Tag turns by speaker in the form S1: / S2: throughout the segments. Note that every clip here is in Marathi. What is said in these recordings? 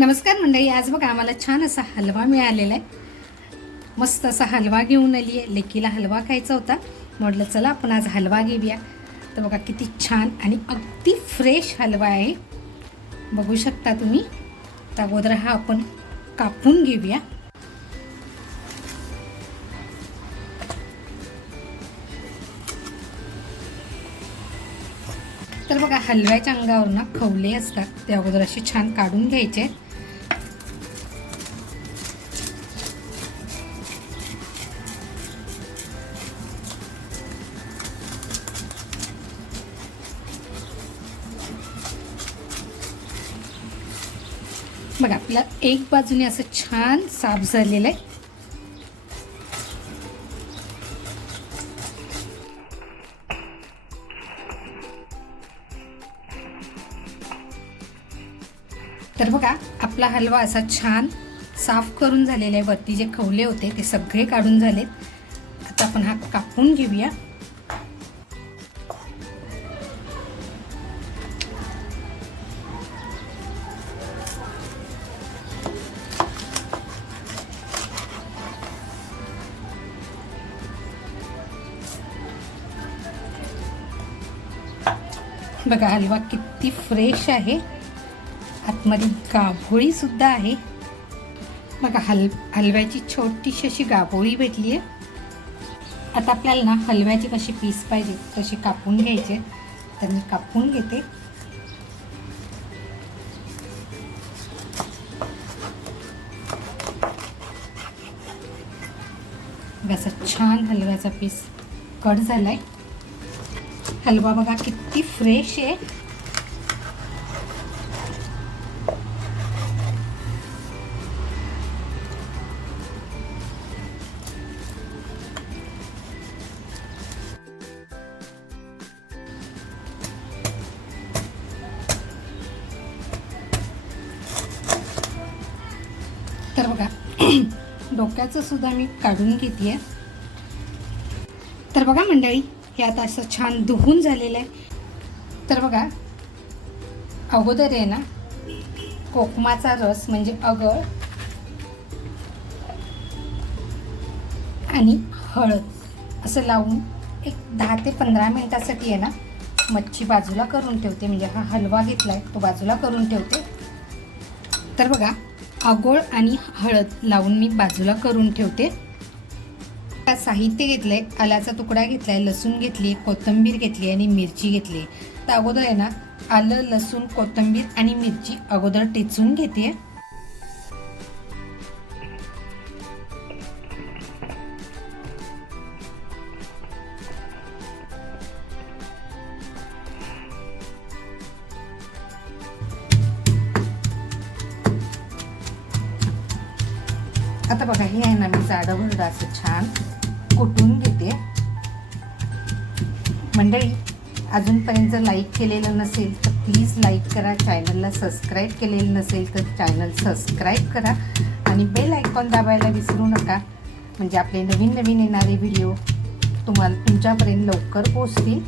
S1: नमस्कार मंडळी आज बघा आम्हाला छान असा हलवा मिळालेला आहे. मस्त असा हलवा घेऊन आली आहे. लेकीला हलवा खायचा होता. म्हटलं चला आपण आज हलवा घेऊया. तर बघा किती छान आणि अगदी फ्रेश हलवा आहे. बघू शकता तुम्ही. तर अगोदर हा आपण कापून घेऊया. तर बघा हलव्याच्या अंगावर ना खवले असतात. ते अगोदर असे छान काढून घ्यायचे. बघा आपलं एक बाजूने असं छान साफ झालेलं आहे. तर बघा आपला हलवा असा छान साफ करून झालेला आहे. वरती जे खवले होते ते सगळे काढून झालेत. आता आपण हा कापून घेऊया. बघा हलवा किती फ्रेश आहे. आतमध्ये गाभोळीसुद्धा आहे. बघा हल हलव्याची छोटीशी अशी गाभोळी भेटली आहे आता आपल्याला ना हलव्याची कशी पीस पाहिजे तशी कापून घ्यायचे तर मी कापून घेते. असा छान हलव्याचा पीस कट झाला आहे हलवा बघा किती फ्रेश आहे तर बघा डोक्याचं सुद्धा मी काढून घेते तर बघा मंडळी हे आता असं छान धुवून झालेलं आहे. तर बघा अगोदर आहे ना कोकमाचा रस म्हणजे अगळ आणि हळद. असं लावून एक दहा ते पंधरा मिनटासाठी आहे ना मच्छी बाजूला करून ठेवते. म्हणजे हा हलवा घेतला आहे तो बाजूला करून ठेवते. तर बघा अगोळ आणि हळद लावून मी बाजूला करून ठेवते. साहित्य घेतलं आहे आल्याचा तुकडा घेतला आहे लसूण घेतली कोथंबीर घेतली आणि मिरची घेतली तर अगोदर आहे ना आलं लसूण कोथंबीर आणि मिरची अगोदर टेचून घेते. आता बघा हे आहे ना मी जाडं भरडं असं छान कुटून घेते? मंडळी अजूनपर्यंत जर लाईक केलेलं नसेल तर प्लीज लाईक करा. चॅनलला सबस्क्राईब केलेलं नसेल तर चॅनल सबस्क्राईब करा. आणि बेल आयकॉन दाबायला विसरू नका. म्हणजे आपले नवीन नवीन येणारे व्हिडिओ तुम्हाला तुमच्यापर्यंत लवकर पोचतील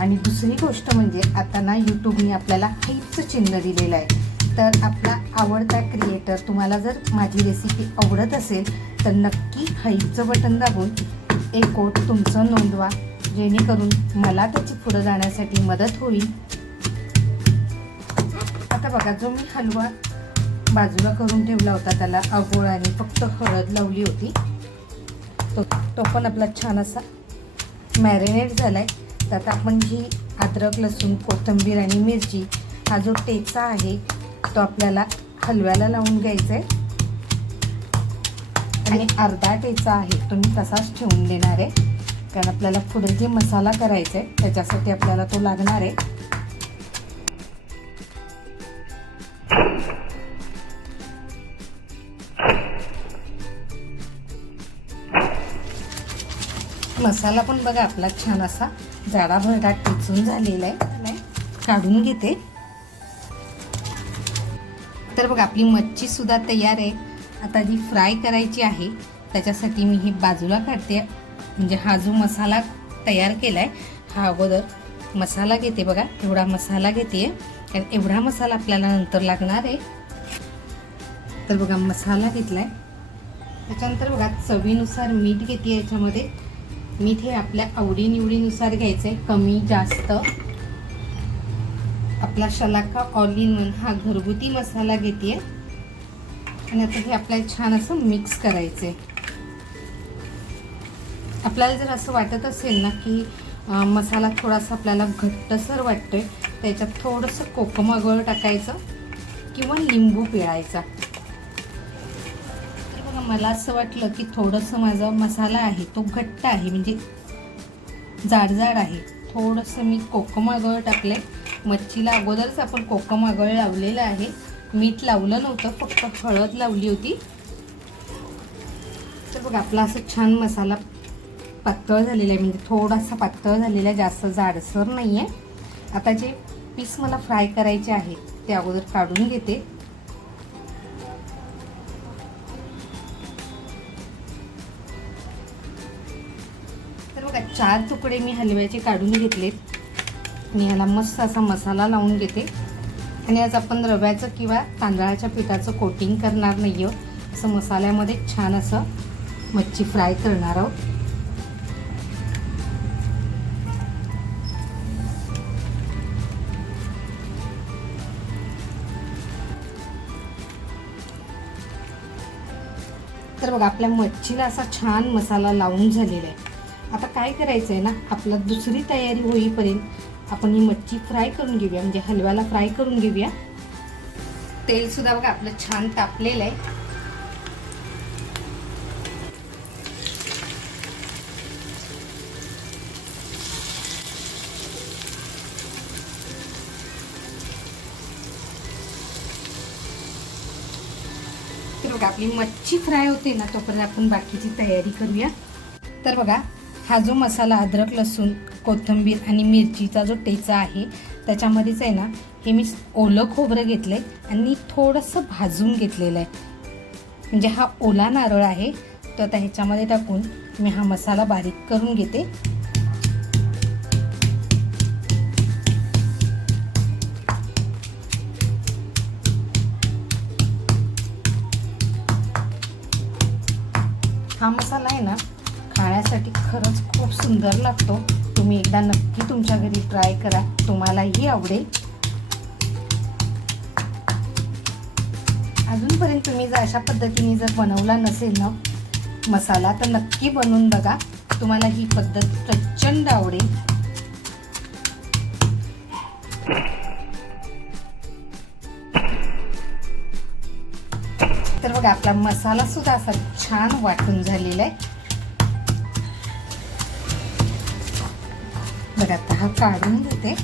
S1: आणि दुसरी गोष्ट म्हणजे आता ना यूट्यूबने आपल्याला हाईपचं चिन्ह दिलेलं आहे. तर आपला आवडता क्रिएटर तुम्हाला जर माझी रेसिपी आवडत असेल तर नक्की हाईचं बटन दाबून एक कोट तुमचं नोंदवा जेणेकरून मला त्याची पुढं जाण्यासाठी मदत होईल. आता बघा जो मी हलवा बाजूला करून ठेवला होता त्याला अगोळ आणि फक्त हळद लावली होती. तो तो पण आपला छान असा मॅरिनेट झाला आहे त्यात आपण जी अद्रक लसूण कोथिंबीर आणि मिरची हा जो टेचा आहे तो आपल्याला हलव्याला लावून घ्यायचा आहे आणि अर्धा टेचा आहे तो मी तसाच ठेवून देणार आहे. कारण आपल्याला पुढे जे मसाला करायचा आहे त्याच्यासाठी आपल्याला तो लागणार आहे. मसाला पण बघा आपला छान असा जाडा भरडा टिचून झालेला आहे. काढून घेते. तर बघा आपली मच्छी सुद्धा तयार आहे. आता जी फ्राय करायची आहे त्याच्यासाठी मी ही बाजूला काढते. म्हणजे हा जो मसाला तयार केला आहे हा अगोदर मसाला घेते बघा. एवढा मसाला घेते. कारण एवढा मसाला आपल्याला नंतर लागणार आहे. तर बघा मसाला घेतला आहे त्याच्यानंतर बघा चवीनुसार मीठ घेते याच्यामध्ये. मीठ हे आपल्या आवडीनिवडीनुसार घ्यायचं आहे कमी जास्त. आपला शलाका ऑल इन वन हा घरगुती मसाला घेते. आणि आता हे आपल्याला छान असं मिक्स करायचं आहे आपल्याला जर असं वाटत असेल ना की मसाला थोडासा आपल्याला घट्टसर वाटतोय त्याच्यात थोडंसं कोकम गळ टाकायचं किंवा लिंबू पिळायचा. तर बघा मला असं वाटलं की थोडंसं माझा मसाला आहे तो घट्ट आहे म्हणजे जाड जाड आहे. थोडंसं मी कोकमा गळ टाकलंय. मच्छीला अगोदरच आपण कोकम गळ लावलेलं आहे. मीठ लावलं नव्हतं फक्त हळद लावली होती. तर बघा आपला असं छान मसाला पातळ झालेला आहे म्हणजे थोडासा पातळ झालेला आहे जास्त जाडसर नाही आहे आता जे पीस मला फ्राय करायचे आहेत ते अगोदर काढून घेते. तर बघा चार तुकडे मी हलव्याचे काढून घेतलेत. मी ह्याला मस्त असा मसाला लावून घेते. आणि आज आपण रव्याचं किंवा तांदळाच्या पिठाचं कोटिंग करणार नाही आहोत असं मसाल्यामध्ये छान असं मच्छी फ्राय करणार आहोत. तर बघा आपल्या मच्छीला असा छान मसाला लावून झालेला आहे. आता काय करायचं आहे ना आपला दुसरी तयारी होईपर्यंत आपण ही मच्छी फ्राय करून घेऊया. म्हणजे हलव्याला फ्राय करून घेऊया. तेल सुद्धा बघा आपलं छान तापलेलं आहे. तर बघा आपली मच्छी फ्राय होते ना तोपर्यंत आपण बाकीची तयारी करूया. तर बघा हा जो मसाला अद्रक लसूण कोथिंबीर आणि मिरचीचा जो टेचा आहे त्याच्यामध्येच आहे ना हे मी ओलं खोबरं घेतलं आहे आणि थोडंसं भाजून घेतलेलं आहे. म्हणजे हा ओला नारळ आहे तो आता ह्याच्यामध्ये टाकून मी हा मसाला बारीक करून घेते. हा मसाला आहे ना खाण्यासाठी खरंच खूप सुंदर लागतो. तुम्ही एकदा नक्की तुमच्या घरी ट्राय करा. तुम्हालाही आवडेल. अजूनपर्यंत तुम्ही जर अशा पद्धतीने जर बनवला नसेल ना मसाला तर नक्की बनवून बघा. तुम्हाला ही पद्धत प्रचंड आवडेल. तर बघा आपला मसाला सुद्धा असा छान वाटून झालेला आहे. बरं आता हा काढून घेते.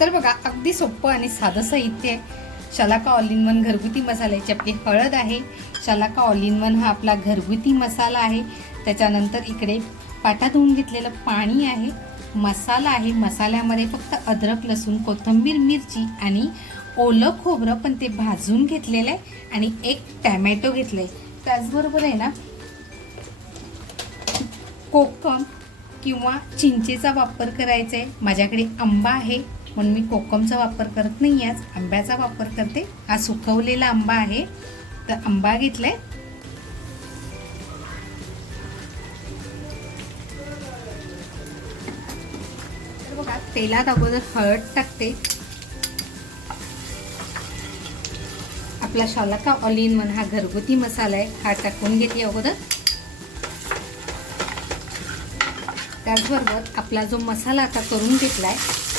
S1: तर बघा अगदी सोपं आणि साधं साहित्य आहे. शलाका ऑल इन वन घरगुती मसाल्याची आपली हळद आहे. शलाका ऑल इन वन हा आपला घरगुती मसाला आहे. त्याच्यानंतर इकडे पाटा धुवून घेतलेलं पाणी आहे. मसाला आहे. मसाल्यामध्ये फक्त अद्रक लसूण कोथिंबीर मिरची आणि ओलं खोबरं पण ते भाजून घेतलेलं आहे आणि एक टॅमॅटो घेतलं आहे त्याचबरोबर आहे ना कोकम किंवा चिंचेचा वापर करायचा आहे. माझ्याकडे आंबा आहे म्हणून मी कोकमचा वापर करत नाही आज. आंब्याचा वापर करते. हा सुकवलेला आंबा आहे. तर आंबा घेतलाय. तर बघा तेलात अगोदर हळद टाकते. आपला शालाका ऑलिन इन हा घरगुती मसाला आहे. हा टाकून घेते अगोदर. त्याचबरोबर आपला जो मसाला आता करून घेतला आहे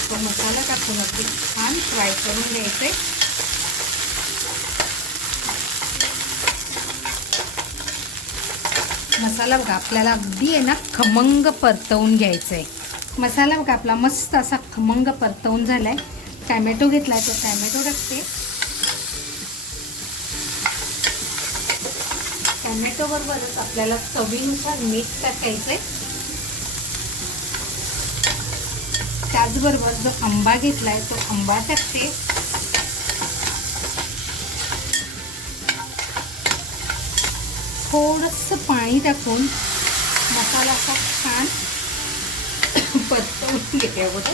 S1: तो मसाला टाकून अगदी छान फ्राय करून घ्यायचा आहे मसाला बघा आपल्याला अगदी आहे ना खमंग परतवून घ्यायचा आहे मसाला बघा आपला मस्त असा खमंग परतवून झाला आहे टॅमॅटो घेतला आहे तो टॅमॅटो टाकते. टॅमॅटोबरोबरच आपल्याला चवीनुसार मीठ टाकायचं आहे त्याचबरोबर जो आंबा घेतलाय तो आंबा टाकते. थोडंसं पाणी टाकून मसाला असा छान परतवून घेते अगोदर.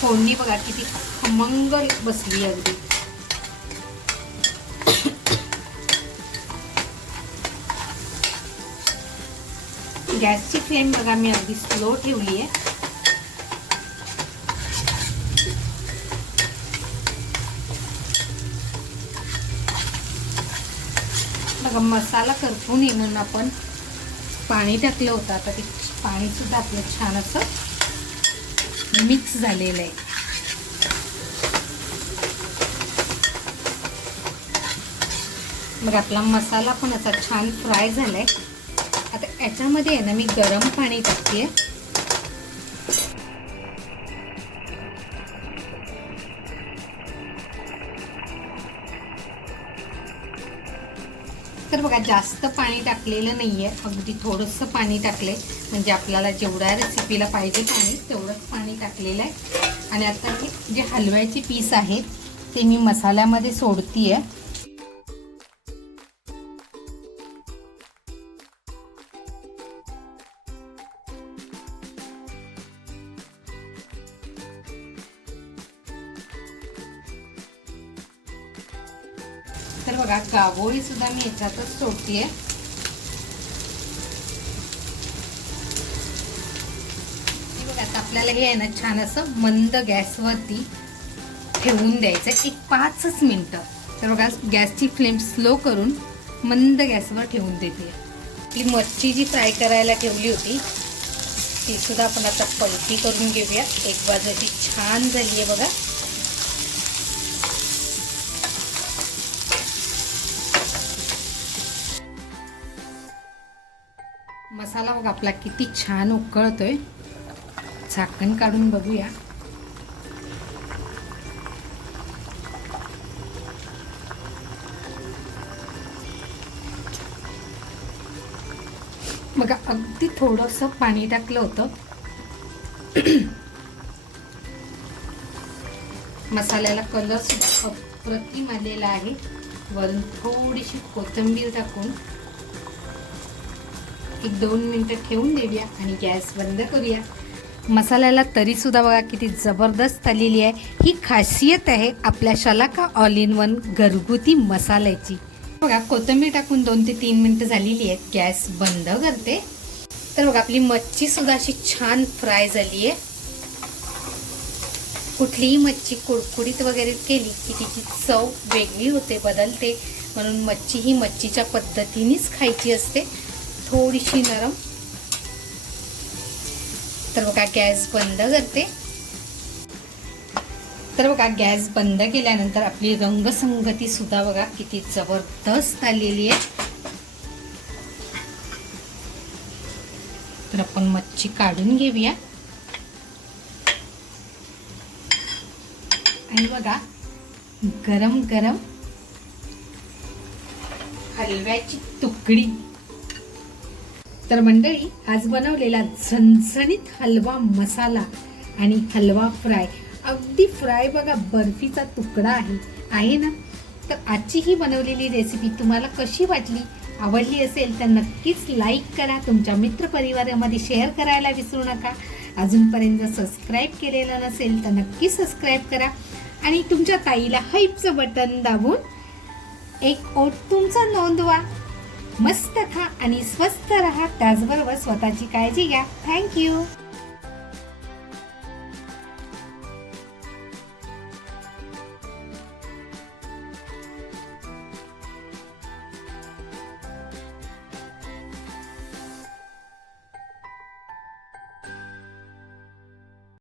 S1: फोडणी बघा किती खमंग बसली अगदी. गॅसची फ्लेम बघा मी अगदी स्लो ठेवली आहे सगळा मसाला करतो नये म्हणून आपण. पाणी टाकलं होतं आता ते पाणीसुद्धा आपलं छान असं मिक्स झालेलं आहे. मग आपला मसाला पण असा छान फ्राय झाला आहे आता याच्यामध्ये आहे ना मी गरम पाणी टाकते. तर बघा जास्त पाणी टाकलेलं नाही आहे अगदी थोडंसं पाणी टाकले म्हणजे आपल्याला जेवढ्या रेसिपीला पाहिजे पाणी तेवढंच पाणी टाकलेलं आहे. आणि आता हे जे हलव्याचे पीस आहेत ते मी मसाल्यामध्ये सोडती आहे तर बघा काबोळी सुद्धा मी याच्यातच सोडतीये. बघा आता आपल्याला हे आहे ना छान असं मंद गॅसवरती ठेवून द्यायचं एक पाचच मिनटं. तर बघा गॅसची फ्लेम स्लो करून मंद गॅसवर ठेवून देते. ती मच्छी जी फ्राय करायला ठेवली होती ती सुद्धा आपण आता पलटी करून घेऊया. एक बाजू छान झाली आहे बघा. बघ आपला किती छान उकळतोय. झाकण काढून बघूया. बघा अगदी थोडंसं पाणी टाकलं होतं. मसाल्याला कलर सुद्धा अप्रतिम आलेला आहे. वरून थोडीशी कोथिंबीर टाकून. एक दोन मिनटं ठेवून देऊया आणि गॅस बंद करूया. मसाल्याला तरीसुद्धा बघा किती जबरदस्त आलेली आहे. ही खासियत आहे आपल्या शलाका ऑल इन वन घरगुती मसाल्याची. बघा कोथिंबीर टाकून दोन ते तीन मिनटं झालेली आहेत. गॅस बंद करते. तर बघा आपली मच्छी सुद्धा अशी छान फ्राय झाली आहे. कुठलीही मच्छी कुडकुडीत वगैरे केली की तिची चव वेगळी होते बदलते. म्हणून मच्छी ही मच्छीच्या पद्धतीनेच खायची असते. थोडीशी नरम. तर बघा गॅस बंद करते. तर बघा गॅस बंद केल्यानंतर आपली रंगसंगती सुद्धा बघा किती जबरदस्त आलेली आहे. तर आपण मच्छी काढून घेऊया. आणि बघा गरम गरम हलव्याची तुकडी. तर मंडळी आज बनवलेला झणझणीत हलवा मसाला आणि हलवा फ्राय. अगदी फ्राय बघा बर्फीचा तुकडा आहे. आहे ना? तर आजची ही बनवलेली रेसिपी तुम्हाला कशी वाटली आवडली असेल तर नक्कीच लाईक करा. तुमच्या मित्रपरिवारामध्ये शेअर करायला विसरू नका. अजूनपर्यंत सबस्क्राईब केलेलं नसेल तर नक्की सबस्क्राईब करा. आणि तुमच्या ताईला हैपचं बटन दाबून एक ओट तुमचा नोंदवा. मस्त खा आणि स्वस्त रहा. त्याचबरोबर स्वतःची काळजी घ्या. थँक्यू